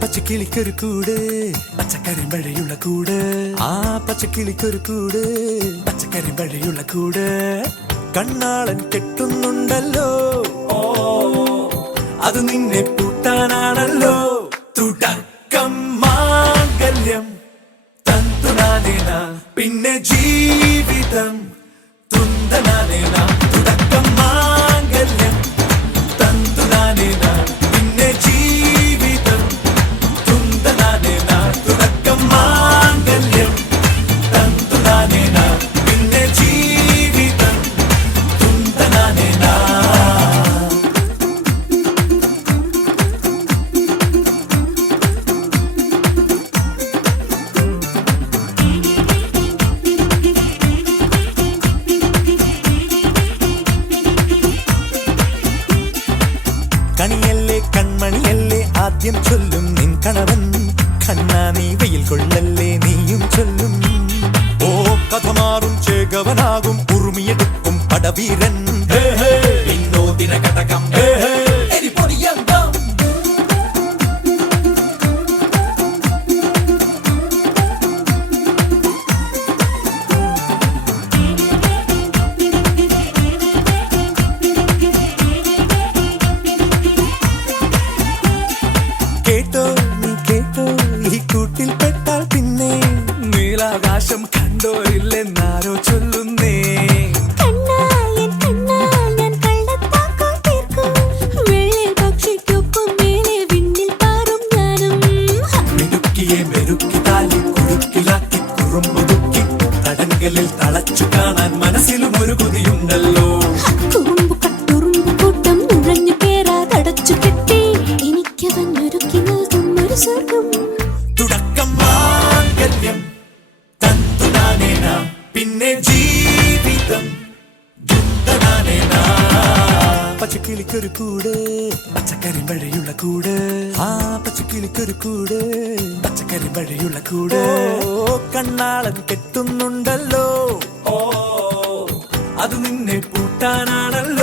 പച്ചക്കിളിക്കൊരു കൂട് പച്ചക്കരിമ്പഴയുള്ള കൂട് ആ പച്ചക്കിളിക്കൊരു കൂട് പച്ചക്കരിമ്പഴയുള്ള കൂട് കണ്ണാളൻ കെട്ടുന്നുണ്ടല്ലോ അത് നിന്നെ പൂട്ടാനാണല്ലോ തുടക്കം മാംഗല്യം തന്തുനാനേന പിന്നെ ജീവിതം തുന്തനാനേന തുടക്കം മാംഗല്യം തന്തുനാനേന പിന്നെ ജീവിതം തുന്തനാനേന തുടക്കം മാംഗല്യം തന്തുനാനേന പിന്നെ ജീവിതം തുന്തനാനേന. കണിയല്ലേ കൺമണിയല്ലേ ആദ്യം ചൊല്ലും നിൻ കണവൻ കണ്ണാ നീ വെയിൽ കൊള്ളല്ലേ നീയും ചൊല്ലും ഓ കഥ മാറും ചേകവനാകും ഉറുമിയെടുക്കും പടവീരൻ വിനോദിന ഘടകം എരിപൊടിയന്തം കേട്ടോ നീ കേട്ടോ ഈ കൂട്ടിൽ പെട്ടാൽ പിന്നെ നീലാകാശം കണ്ടോരില്ലെന്നാരോ ചൊല്ലുന്നേ മിടുക്കിയെ മെരുക്കി താലി കുടുക്കിലാക്കി കുറുമ്പുതുക്കി തടങ്കലിൽ തളച്ചു കാണാൻ മനസ്സിലും ഒരു കൊതിയുണ്ടല്ലോ തുടക്കം മാംഗല്യം തന്തുനാനേന പിന്നെ ജീവിതം ദുന്തനാനേന. പച്ചക്കിളിക്കൊരു കൂട് പച്ചക്കരിമ്പഴയുള്ള കൂട് ആ പച്ചക്കിളിക്കൊരു കൂട് പച്ചക്കരിമ്പഴയുള്ള കൂട് കണ്ണാളൻ കെട്ടുന്നുണ്ടല്ലോ അത് നിന്നെ പൂട്ടാനാണല്ലോ